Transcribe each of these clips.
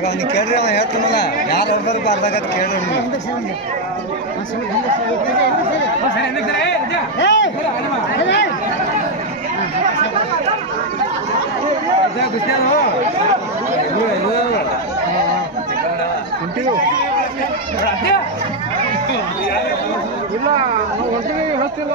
ಆಗ ಅವ್ನಿಗೆ ಕೇಳ್ರಿ ಅವ ಹೇಳ್ತಾನಲ್ಲ ಯಾರು ಹೊಡೆದ್ರು ಬಾರ್ದಾಗ ಕೇಳ್ರಿ. ಇಲ್ಲ ಒಟ್ಟಿಗೆ ಹೇಳ್ತಿಲ್ಲ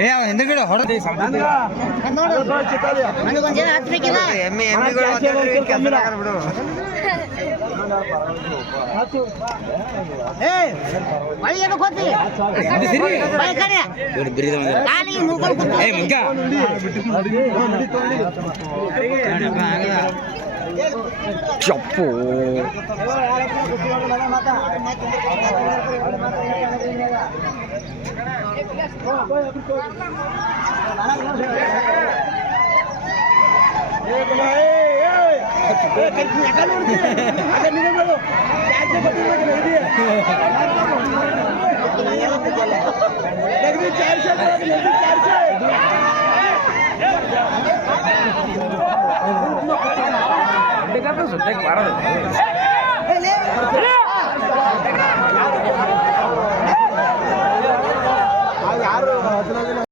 ಏ ಅವ ಹಿಂದಗಡೆ ಹೊಡೆದ ಎಮ್ಮೆ ಎಮ್ಮೆಗಳು ಮಾತಾಡ್ರಿ ಕೆಲಸ చెప్పు चारशे चारशे ಮಾಡೋದು